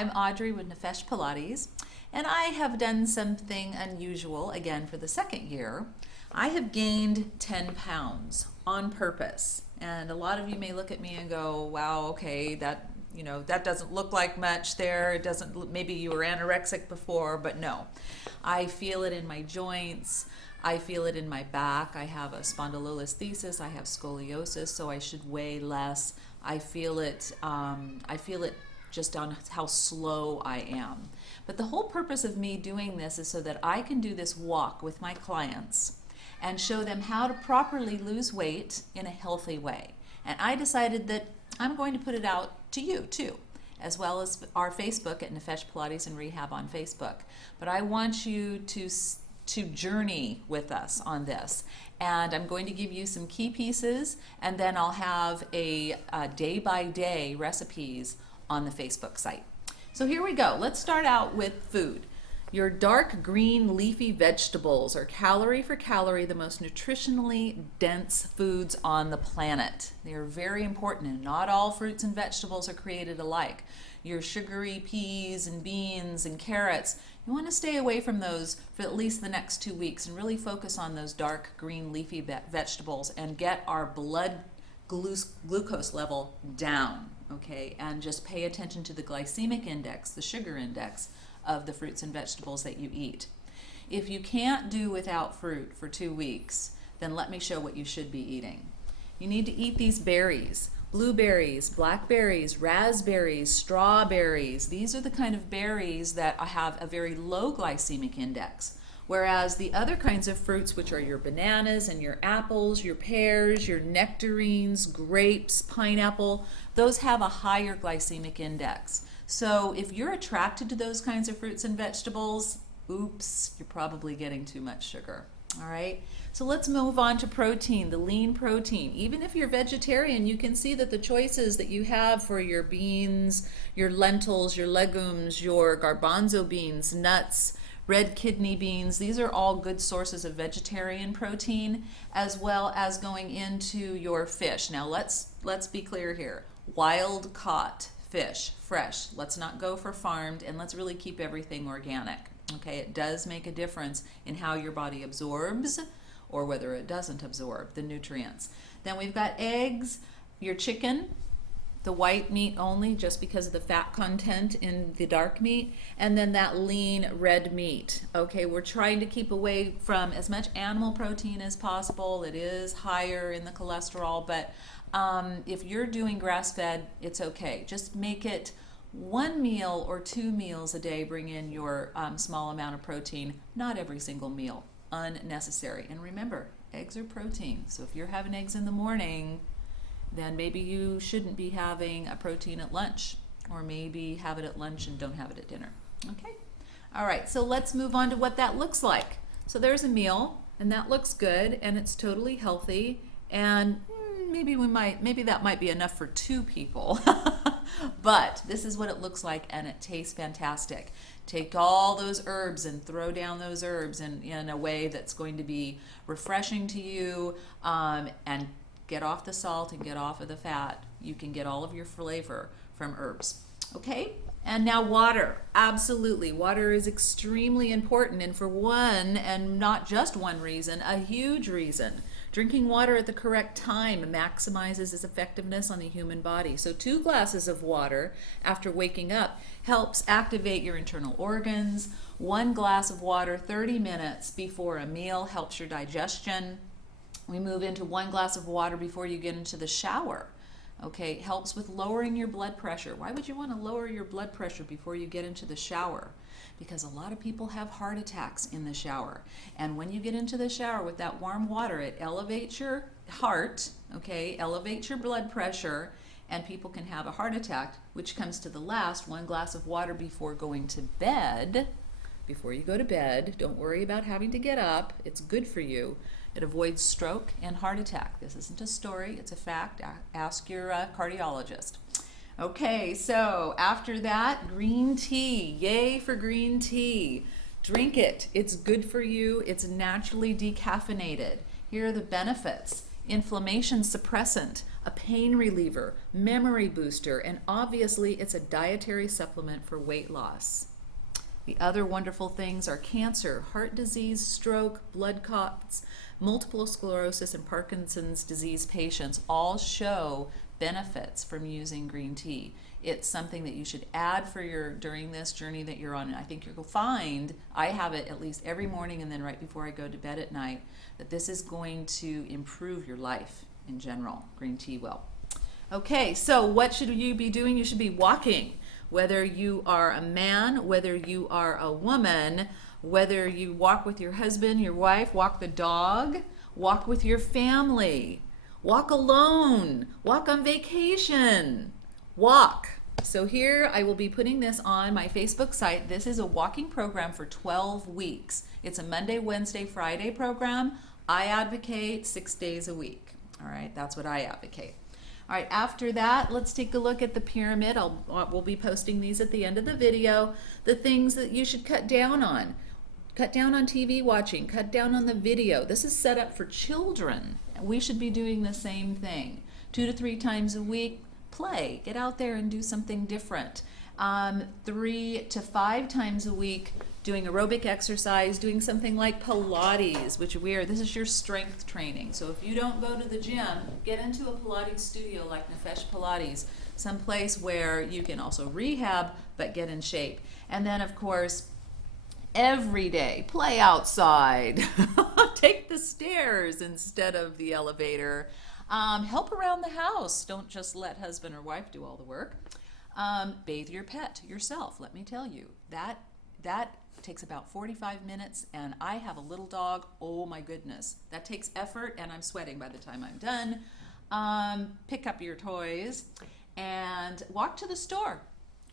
I'm Audrey with Nefesh Pilates, and I have done something unusual again for the second year. I have gained 10 pounds on purpose, and a lot of you may look at me and go, wow, okay, that doesn't look like much there. It doesn't, maybe you were anorexic before, but no. I feel it in my joints. I feel it in my back. I have a spondylolisthesis. I have scoliosis, so I should weigh less. I feel it just on how slow I am. But the whole purpose of me doing this is so that I can do this walk with my clients and show them how to properly lose weight in a healthy way. And I decided that I'm going to put it out to you too, as well as our Facebook at Nefesh Pilates and Rehab on Facebook. But I want you to journey with us on this. And I'm going to give you some key pieces, and then I'll have a day-by-day recipes on the Facebook site. So here we go. Let's start out with food. Your dark green leafy vegetables are calorie for calorie the most nutritionally dense foods on the planet. They are very important, and not all fruits and vegetables are created alike. Your sugary peas and beans and carrots, you want to stay away from those for at least the next 2 weeks and really focus on those dark green leafy vegetables and get our blood glucose level down, okay? And just pay attention to the glycemic index, the sugar index of the fruits and vegetables that you eat. If you can't do without fruit for 2 weeks, then let me show what you should be eating. You need to eat these berries. Blueberries, blackberries, raspberries, strawberries. These are the kind of berries that have a very low glycemic index. Whereas the other kinds of fruits, which are your bananas and your apples, your pears, your nectarines, grapes, pineapple, those have a higher glycemic index. So if you're attracted to those kinds of fruits and vegetables, oops, you're probably getting too much sugar. All right, so let's move on to protein, the lean protein. Even if you're vegetarian, you can see that the choices that you have for your beans, your lentils, your legumes, your garbanzo beans, nuts, red kidney beans, these are all good sources of vegetarian protein, as well as going into your fish. Now let's be clear here. Wild caught fish, fresh. Let's not go for farmed, and let's really keep everything organic. Okay, it does make a difference in how your body absorbs or whether it doesn't absorb the nutrients. Then we've got eggs, your chicken, the white meat only just because of the fat content in the dark meat, and then that lean red meat. Okay, we're trying to keep away from as much animal protein as possible. It is higher in the cholesterol, but if you're doing grass-fed, it's okay. Just make it 1 meal or 2 meals a day. Bring in your small amount of protein, not every single meal. Unnecessary. And remember, eggs are protein. So if you're having eggs in the morning, then maybe you shouldn't be having a protein at lunch, or maybe have it at lunch and don't have it at dinner. Okay? All right, so let's move on to what that looks like. So there's a meal, and that looks good, and it's totally healthy, and maybe that might be enough for 2 people. But this is what it looks like, and it tastes fantastic. Take all those herbs and throw down those herbs in a way that's going to be refreshing to you, and get off the salt and get off of the fat. You can get all of your flavor from herbs. Okay? And now water. Absolutely. Water is extremely important, and for one, and not just one reason, a huge reason. Drinking water at the correct time maximizes its effectiveness on the human body. So 2 glasses of water after waking up helps activate your internal organs. 1 glass of water 30 minutes before a meal helps your digestion. We move into 1 glass of water before you get into the shower. Okay, helps with lowering your blood pressure. Why would you want to lower your blood pressure before you get into the shower? Because a lot of people have heart attacks in the shower. And when you get into the shower with that warm water, it elevates your heart, okay, elevates your blood pressure, and people can have a heart attack, which comes to the last. 1 glass of water before going to bed. Before you go to bed, don't worry about having to get up. It's good for you. It avoids stroke and heart attack. This isn't a story, it's a fact. Ask your cardiologist. Okay, so after that, green tea. Yay for green tea. Drink it. It's good for you. It's naturally decaffeinated. Here are the benefits. inflammation suppressant, a pain reliever, memory booster, and obviously it's a dietary supplement for weight loss. The other wonderful things are cancer, heart disease, stroke, blood clots, multiple sclerosis, and Parkinson's disease patients all show benefits from using green tea. It's something that you should add for during this journey that you're on. And I think you'll find, I have it at least every morning and then right before I go to bed at night, that this is going to improve your life in general. Green tea will. Okay, so what should you be doing? You should be walking. Whether you are a man, whether you are a woman, whether you walk with your husband, your wife, walk the dog, walk with your family, walk alone, walk on vacation, walk. So here I will be putting this on my Facebook site. This is a walking program for 12 weeks. It's a Monday, Wednesday, Friday program. I advocate 6 days a week. All right, that's what I advocate. All right, after that, let's take a look at the pyramid. We'll be posting these at the end of the video. The things that you should cut down on. Cut down on TV watching, cut down on the video. This is set up for children. We should be doing the same thing. 2 to 3 times a week, play. Get out there and do something different. 3 to 5 times a week, doing aerobic exercise, doing something like Pilates, this is your strength training. So if you don't go to the gym, get into a Pilates studio like Nefesh Pilates, someplace where you can also rehab but get in shape. And then of course, every day, play outside. Take the stairs instead of the elevator. Help around the house. Don't just let husband or wife do all the work. Bathe your pet yourself. Let me tell you, that takes about 45 minutes, and I have a little dog. Oh my goodness, that takes effort, and I'm sweating by the time I'm done. Pick up your toys and walk to the store,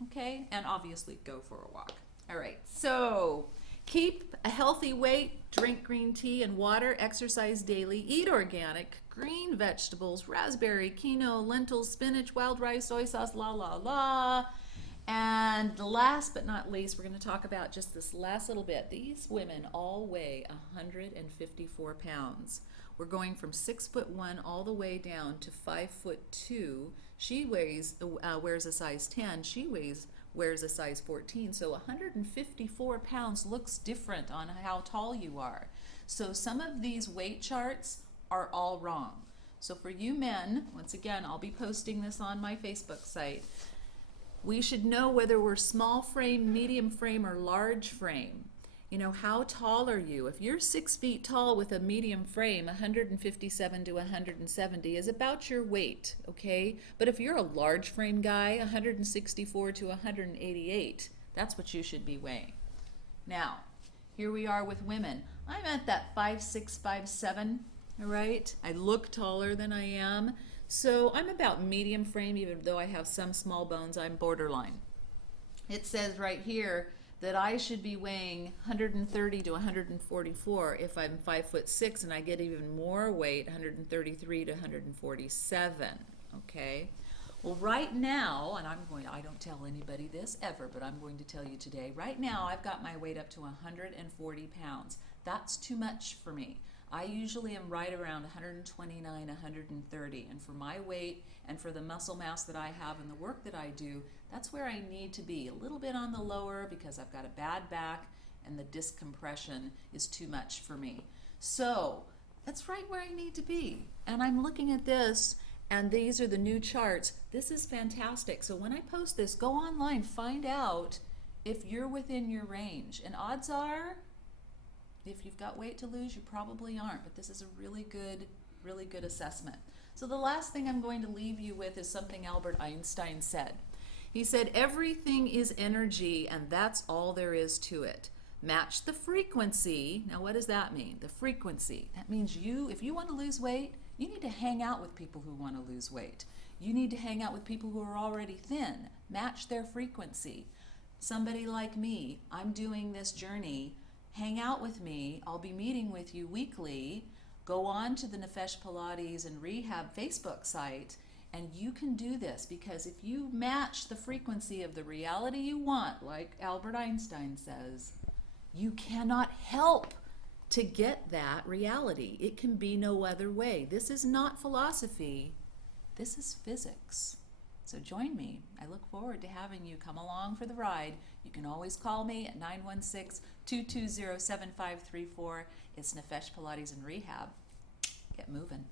okay? And obviously go for a walk. All right, so keep a healthy weight, drink green tea and water, exercise daily, eat organic, green vegetables, raspberry, quinoa, lentils, spinach, wild rice, soy sauce, la la la. And last but not least, we're going to talk about just this last little bit. These women all weigh 154 pounds. We're going from 6'1" all the way down to 5'2". She wears a size 10. She wears a size 14. So 154 pounds looks different on how tall you are. So some of these weight charts are all wrong. So for you men, once again, I'll be posting this on my Facebook site. We should know whether we're small frame, medium frame, or large frame. You know, how tall are you? If you're 6 feet tall with a medium frame, 157 to 170 is about your weight, okay? But if you're a large frame guy, 164 to 188, that's what you should be weighing. Now, here we are with women. I'm at that 5'6", 5'7", all right? I look taller than I am. So I'm about medium frame, even though I have some small bones, I'm borderline. It says right here that I should be weighing 130 to 144 if I'm 5'6", and I get even more weight, 133 to 147, okay? Well, right now, and I don't tell anybody this ever, but I'm going to tell you today, right now I've got my weight up to 140 pounds. That's too much for me. I usually am right around 129, 130, and for my weight and for the muscle mass that I have and the work that I do, that's where I need to be. A little bit on the lower because I've got a bad back and the disc compression is too much for me. So that's right where I need to be. And I'm looking at this, and these are the new charts. This is fantastic. So when I post this, go online, find out if you're within your range. And odds are, if you've got weight to lose, you probably aren't, but this is a really good assessment. So the last thing I'm going to leave you with is something Albert Einstein said. He said, everything is energy, and that's all there is to it. Match the frequency. Now, what does that mean? The frequency. That means if you want to lose weight, you need to hang out with people who want to lose weight. You need to hang out with people who are already thin. Match their frequency. Somebody like me, I'm doing this journey. Hang out with me. I'll be meeting with you weekly. Go on to the Nefesh Pilates and Rehab Facebook site, and you can do this, because if you match the frequency of the reality you want, like Albert Einstein says, you cannot help to get that reality. It can be no other way. This is not philosophy. This is physics. So join me. I look forward to having you come along for the ride. You can always call me at 916-220-7534. It's Nefesh Pilates and Rehab. Get moving.